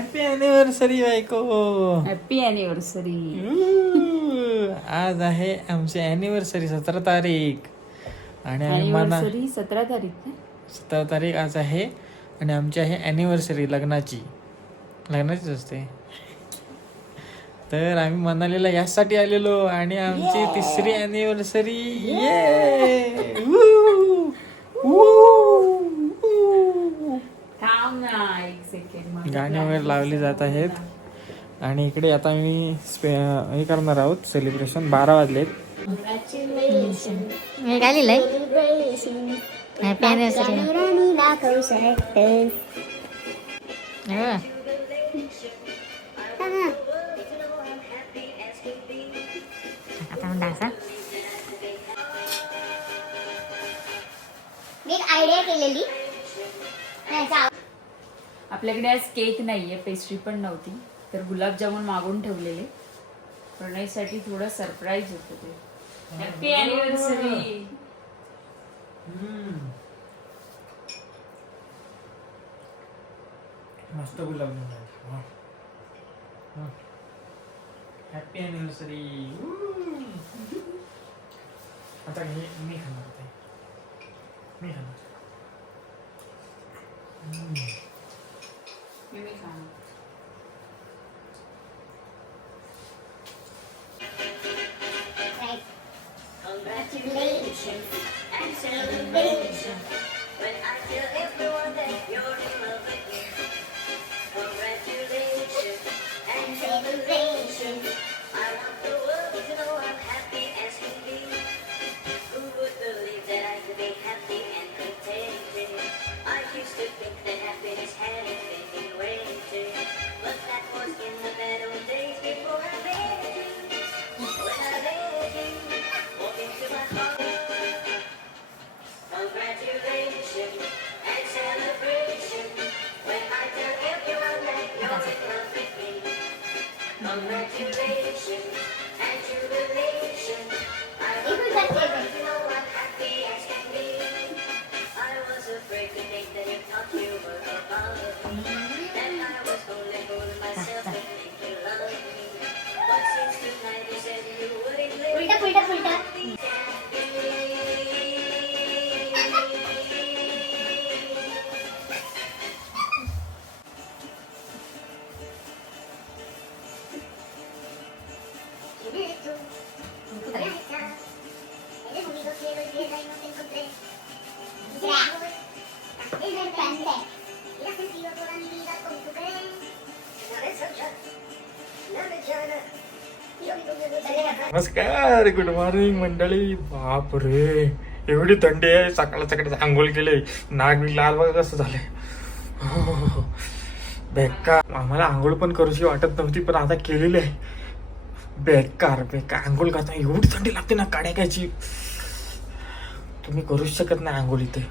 Happy anniversary बायको. Happy anniversary आज आहे आमची अॅनिव्हर्सरी सतरा तारीख. आणि आम्ही मना अॅनिव्हर्सरी सतरा तारीख? सतरा तारीख आज आहे. आणि आमची आहे अॅनिव्हर्सरी लग्नाची. लग्नाचीच असते. तर आम्ही मनालीला यासाठी आलेलो आणि आमची तिसरी अॅनिव्हर्सरी ये थांब ना एक सेकंड गाणी वगैरे लावली जात आहेत. आणि इकडे आता मी स्पे हे करणार आहोत सेलिब्रेशन बारा वाजलेत. मी काय लिहिलंय? हॅपी अॅनिव्हर्सरी आता म्हणता असा मी एक आयडिया केलेली. आपल्याकडे आज केक नाहीये पेस्ट्री पण नव्हती तर गुलाबजामुन मागून ठेवलेले. प्रणयसाठी थोडं सरप्राईज होतं ते. हॅपी अॅनिव्हर्सरी मस्त गुलाबजाम हॅपी अॅनिव्हर्सरी आता हे मी खाणार होते मी खाणार ไม่มีการใช่ Congratulations, absolutely. When I feel it. नमस्कार गुड मॉर्निंग मंडळी. बाप रे एवढी थंडी आहे सकाळ सकाळी आंघोळ केले. नाग लाल बघा कसं झालंय. हो, बेकार. आम्हाला आंघोळ पण करूशी वाटत नव्हती पण आता केलेली आहे. बेकार बेकार. आंघोळ करता एवढी थंडी लागते ना काढ्याची तुम्ही करूच शकत नाही आंघोळ इथे.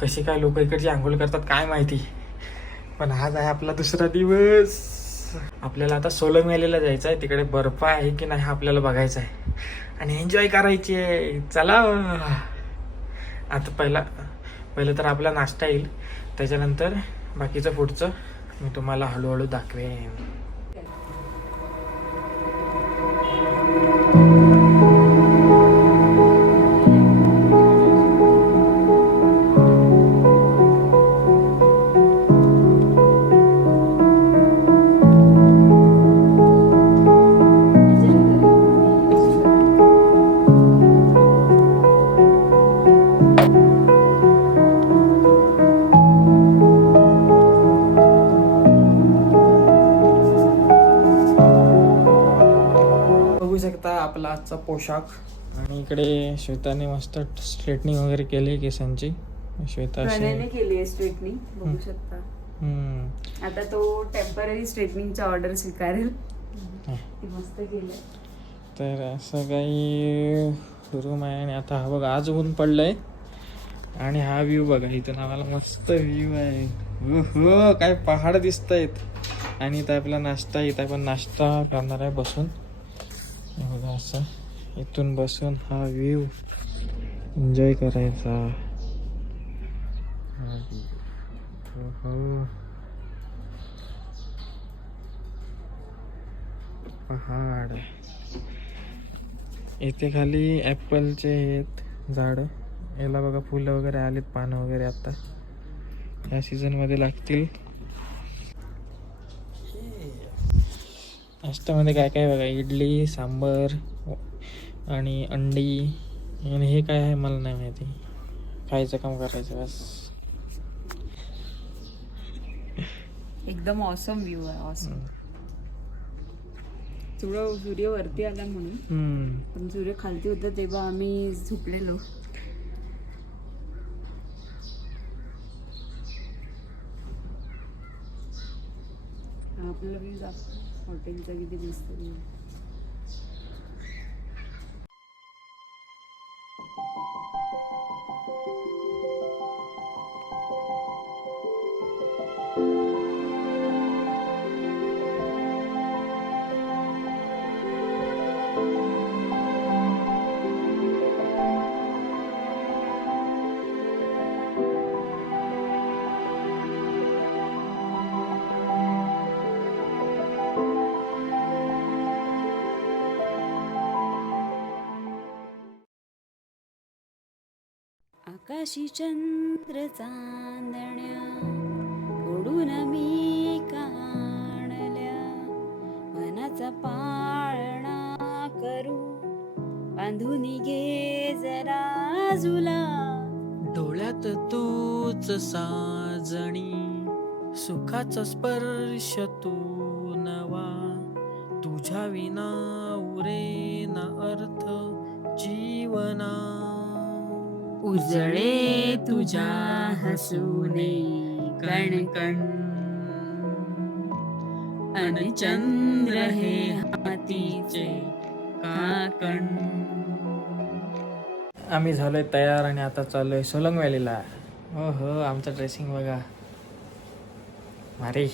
कसे काय लोक इकडची आंघोळ करतात काय माहिती. पण आज आहे आपला दुसरा दिवस. आपल्याला आता सोलंग व्हॅलीला जायचं आहे तिकडे बर्फ आहे की नाही हा आपल्याला बघायचं आहे. आणि एन्जॉय करायची आहे. चला. आता पहिला पहिलं तर आपला नाश्ता येईल. त्याच्यानंतर बाकीचं पुढचं मी तुम्हाला हळूहळू दाखवेन. पोशाख आणि इकडे श्वेताने मस्त स्ट्रेटनिंग वगैरे केली केसांची. श्वेता प्रणयने केली आहे स्ट्रेटनिंग बघू शकता. हम्म. आता तो टेंपररी स्ट्रेटनिंगची ऑर्डर स्वीकारेल. ती मस्त केलंय. तर असं काही रूम आहे आणि आता हा बघा आज ऊन पडलंय. आणि हा व्ह्यू बघा इथून आम्हाला मस्त व्ह्यू आहे. काय पहाड दिसत आहेत आणि इथं आपला नाश्ता इथं आपण नाश्ता करणार आहे बसून. हे बघा असं. इथून बसून हा व्ह्यू एन्जॉय करायचा. हा. हो. पहाड. इथे खाली ॲपलचे आहेत झाडं. याला बघा फुलं वगैरे आलेत पानं वगैरे आता. ह्या सीझनमध्ये लागतील. नाश्त्यामध्ये काय काय बघा? इडली सांबर आणि अंडी आणि हे काय आहे मला नाही माहिती. खायचं काम करायचं बस. एकदम ऑसम व्ह्यू आहे ऑसम थोडं सूर्य वरती आला म्हणून. पण सूर्य खालती होता तेव्हा आम्ही झोपलेलो. आपल्याला हॉटेलचा किती दिसतो आकाशी चंद्र चांदण्या ओढून मी काणल्या मनाचा पाळणा करू बांधून घे जरा जुला. डोळ्यात तूच साजणी सुखाचा स्पर्श तू नवा. तुझ्या विना उरे ना अर्थ जीवना उजळे तुझ्या हसूने कण कण. अन चंद्र हे हातीचे काकण. आम्ही झालोय तयार आणि आता चाललोय सोलंग व्हॅलीला. हो हो आमचं ड्रेसिंग बघा. भारी.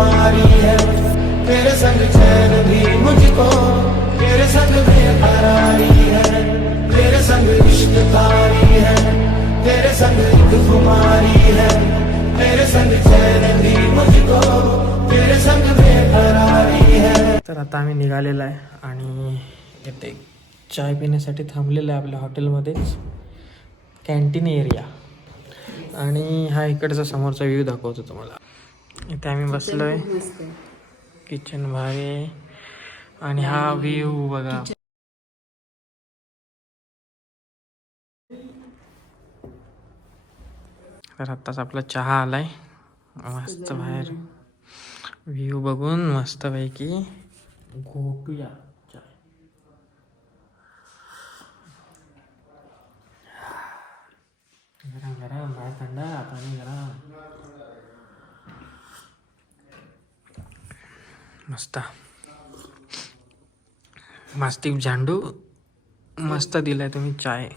तुम्हारी है। तेरे संग चैन भी मुझको तेरे संग बेकरारी है। तेरे संग इश्क तारी है तेरे संग एक खुमारी है। तेरे संग चैन भी मुझको तेरे संग बेकरारी है। तर आता आम्ही निघालेलो आहे आणि येते चाय पिण्यासाठी थांबलेलं आहे आपल्या हॉटेलमध्येच. कॅन्टीन एरिया आणि हा इकडचा समोरचा व्ह्यू दाखवतो तुम्हाला. इथे आम्ही बसलोय. किचन भारी आहे. आणि हा व्ह्यू बघा. तर आत्ताच आपला चहा आलाय. मस्त बाहेर. व्ह्यू बघून मस्त पैकी घोटूया गरम गरम बाहेर थंड पाणी गरम. मस्त. मास्तिक झांडू. मस्त दिलाय तुम्ही चाय.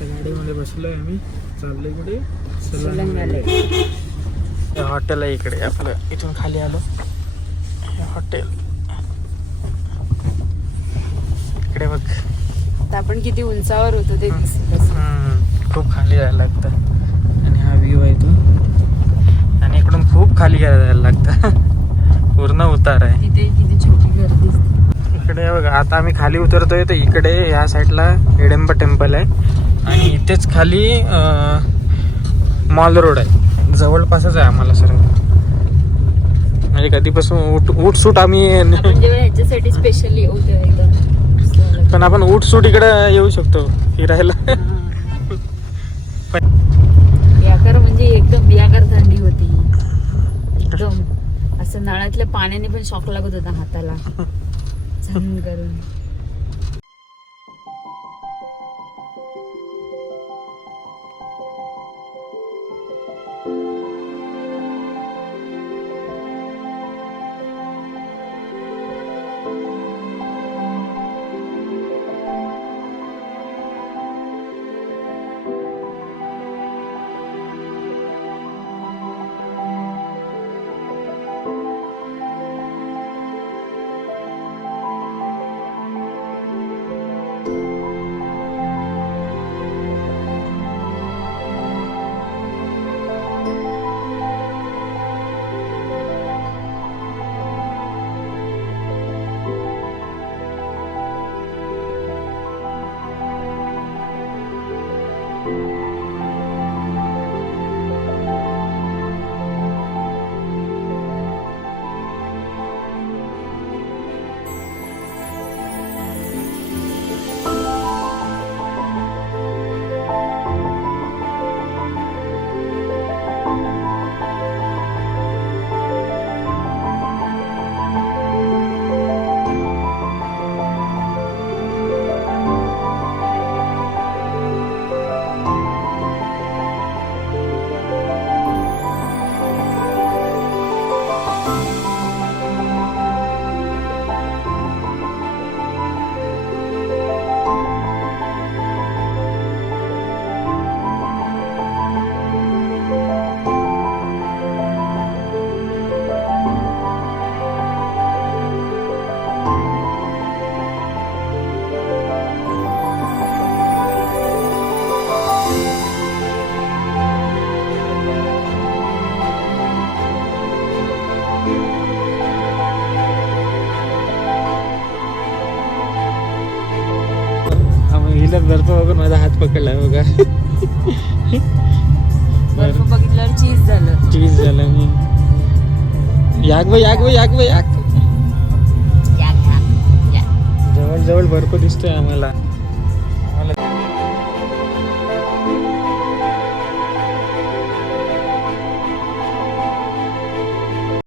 गाडीमध्ये बसलोय आम्ही. चाललोय कुठे? हे हॉटेल आहे इकडे. आपलं इथून खाली आलो. हे हॉटेल. इकडे बघ. आता आपण किती उंचावर होतो ते खूप खाली जायला लागतं. आणि हा व्ह्यू आहे तो. आणि इकडून खूप खाली जायला लागतं. पूर्ण उतार आहे. तिथे किती छोटी दिसते. इकडे बघा आता आम्ही खाली उतरतोय तर इकडे ह्या साईडला हिडंब टेम्पल आहे. आणि इथेच खाली मॉल रोड आहे. जवळपासच आहे आम्हाला सर्व म्हणजे कधीपासून उठ उठ सूट आम्ही ह्याच्यासाठी स्पेशली पण आपण उठ सूट इकडे येऊ शकतो फिरायला. पण बियाकर म्हणजे एकदम बियाकर थंडी होती. एकदम. असं नळातल्या पाण्याने पण शॉक लागत होता हाताला. करून. हिला बर्फ बघून माझा हात पकडला बघा. बर्फ बघितल्यावर चीज झालं. चीज झालं मी याक व याक व याक व याक जवळ जवळ बर्फ दिसतोय आम्हाला.